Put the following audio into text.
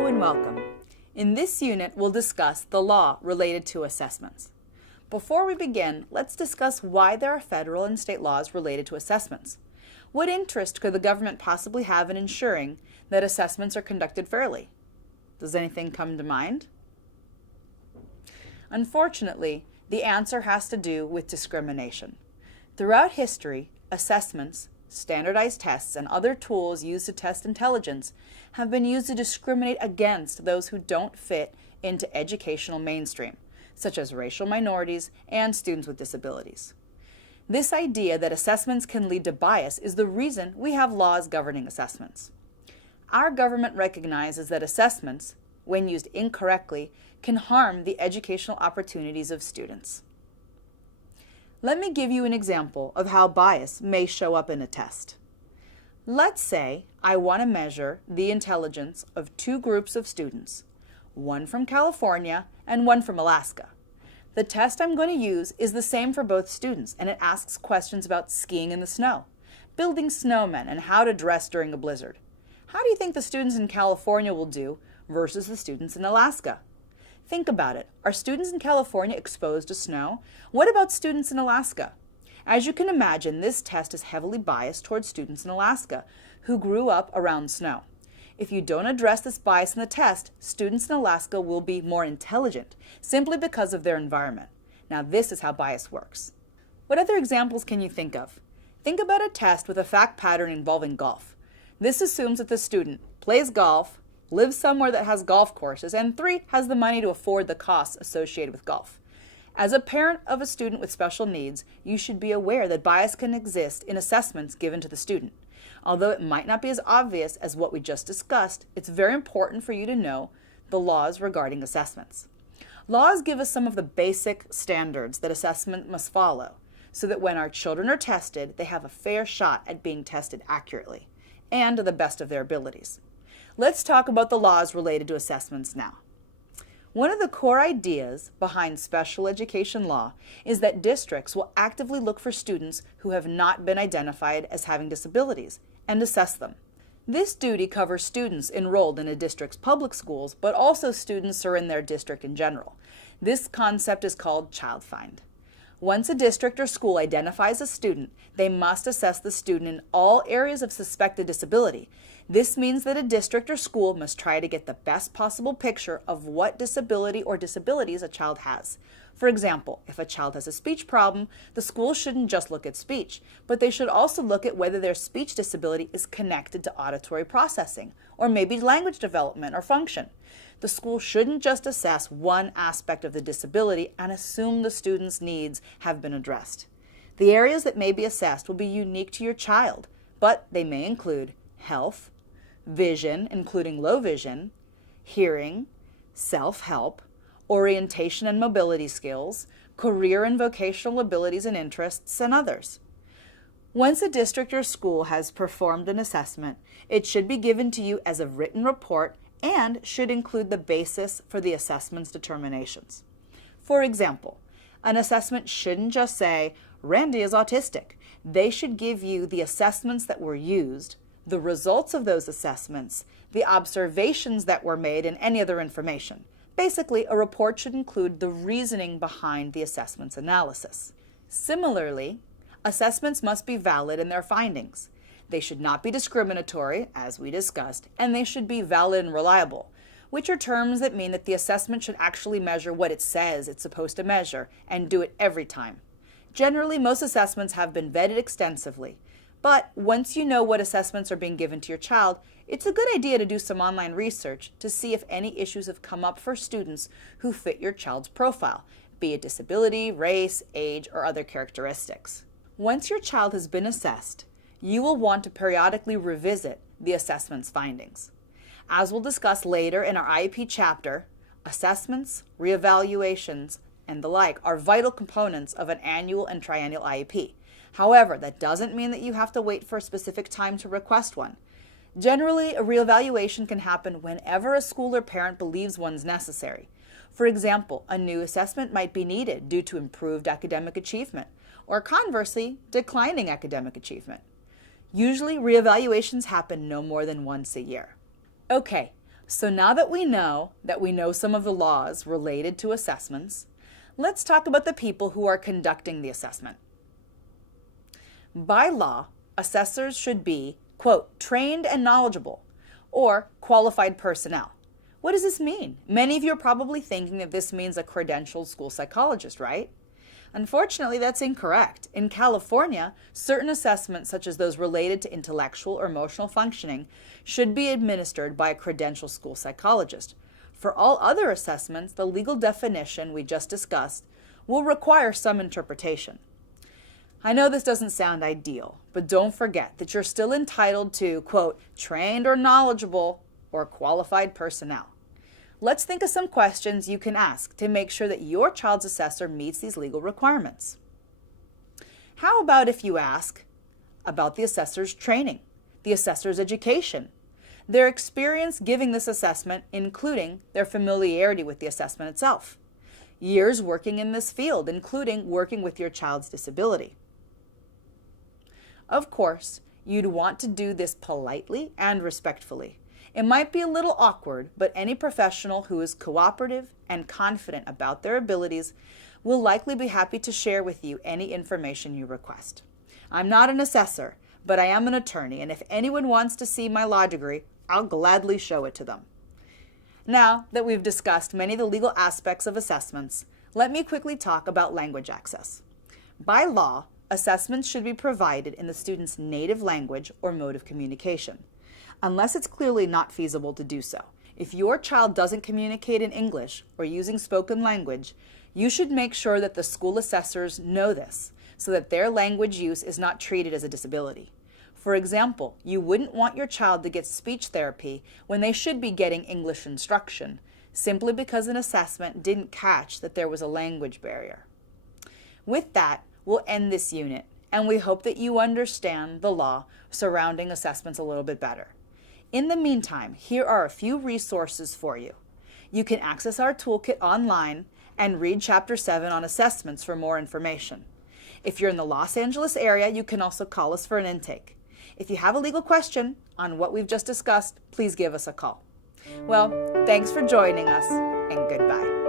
Hello and welcome. In this unit, we'll discuss the law related to assessments. Before we begin, let's discuss why there are federal and state laws related to assessments. What interest could the government possibly have in ensuring that assessments are conducted fairly? Does anything come to mind? Unfortunately, the answer has to do with discrimination. Throughout history, assessments, standardized tests, and other tools used to test intelligence have been used to discriminate against those who don't fit into educational mainstream, such as racial minorities and students with disabilities. This idea that assessments can lead to bias is the reason we have laws governing assessments. Our government recognizes that assessments, when used incorrectly, can harm the educational opportunities of students. Let me give you an example of how bias may show up in a test. Let's say I want to measure the intelligence of two groups of students, one from California and one from Alaska. The test I'm going to use is the same for both students, and it asks questions about skiing in the snow, building snowmen, and how to dress during a blizzard. How do you think the students in California will do versus the students in Alaska? Think about it. Are students in California exposed to snow? What about students in Alaska? As you can imagine, this test is heavily biased towards students in Alaska who grew up around snow. If you don't address this bias in the test, students in Alaska will be more intelligent simply because of their environment. Now, this is how bias works. What other examples can you think of? Think about a test with a fact pattern involving golf. This assumes that the student plays golf, lives somewhere that has golf courses, and 3, has the money to afford the costs associated with golf. As a parent of a student with special needs, you should be aware that bias can exist in assessments given to the student. Although it might not be as obvious as what we just discussed, it's very important for you to know the laws regarding assessments. Laws give us some of the basic standards that assessment must follow, so that when our children are tested, they have a fair shot at being tested accurately and to the best of their abilities. Let's talk about the laws related to assessments now. One of the core ideas behind special education law is that districts will actively look for students who have not been identified as having disabilities and assess them. This duty covers students enrolled in a district's public schools, but also students who are in their district in general. This concept is called child find. Once a district or school identifies a student, they must assess the student in all areas of suspected disability. This means that a district or school must try to get the best possible picture of what disability or disabilities a child has. For example, if a child has a speech problem, the school shouldn't just look at speech, but they should also look at whether their speech disability is connected to auditory processing, or maybe language development or function. The school shouldn't just assess one aspect of the disability and assume the student's needs have been addressed. The areas that may be assessed will be unique to your child, but they may include health, vision, including low vision, hearing, self-help, orientation and mobility skills, career and vocational abilities and interests, and others. Once a district or school has performed an assessment, it should be given to you as a written report and should include the basis for the assessment's determinations. For example, an assessment shouldn't just say, Randy is autistic. They should give you the assessments that were used, the results of those assessments, the observations that were made, and any other information. Basically, a report should include the reasoning behind the assessment's analysis. Similarly, assessments must be valid in their findings. They should not be discriminatory, as we discussed, and they should be valid and reliable, which are terms that mean that the assessment should actually measure what it says it's supposed to measure and do it every time. Generally, most assessments have been vetted extensively, but once you know what assessments are being given to your child, it's a good idea to do some online research to see if any issues have come up for students who fit your child's profile, be it disability, race, age, or other characteristics. Once your child has been assessed, you will want to periodically revisit the assessment's findings. As we'll discuss later in our IEP chapter, assessments, reevaluations, and the like are vital components of an annual and triennial IEP. However, that doesn't mean that you have to wait for a specific time to request one. Generally, a reevaluation can happen whenever a school or parent believes one's necessary. For example, a new assessment might be needed due to improved academic achievement, or conversely, declining academic achievement. Usually, reevaluations happen no more than once a year. Okay, So now that we know some of the laws related to assessments, let's talk about the people who are conducting the assessment. By law, assessors should be, quote, trained and knowledgeable, or qualified personnel. What does this mean? Many of you are probably thinking that this means a credentialed school psychologist, right? Unfortunately, that's incorrect. In California, certain assessments, such as those related to intellectual or emotional functioning, should be administered by a credentialed school psychologist. For all other assessments, the legal definition we just discussed will require some interpretation. I know this doesn't sound ideal, but don't forget that you're still entitled to, quote, trained or knowledgeable or qualified personnel. Let's think of some questions you can ask to make sure that your child's assessor meets these legal requirements. How about if you ask about the assessor's training, the assessor's education, their experience giving this assessment, including their familiarity with the assessment itself, years working in this field, including working with your child's disability. Of course, you'd want to do this politely and respectfully. It might be a little awkward, but any professional who is cooperative and confident about their abilities will likely be happy to share with you any information you request. I'm not an assessor, but I am an attorney, and if anyone wants to see my law degree, I'll gladly show it to them. Now that we've discussed many of the legal aspects of assessments, let me quickly talk about language access. By law, assessments should be provided in the student's native language or mode of communication, unless it's clearly not feasible to do so. If your child doesn't communicate in English or using spoken language, you should make sure that the school assessors know this so that their language use is not treated as a disability. For example, you wouldn't want your child to get speech therapy when they should be getting English instruction, simply because an assessment didn't catch that there was a language barrier. With that, we'll end this unit, and we hope that you understand the law surrounding assessments a little bit better. In the meantime, here are a few resources for you. You can access our toolkit online and read Chapter 7 on assessments for more information. If you're in the Los Angeles area, you can also call us for an intake. If you have a legal question on what we've just discussed, please give us a call. Well, thanks for joining us, and goodbye.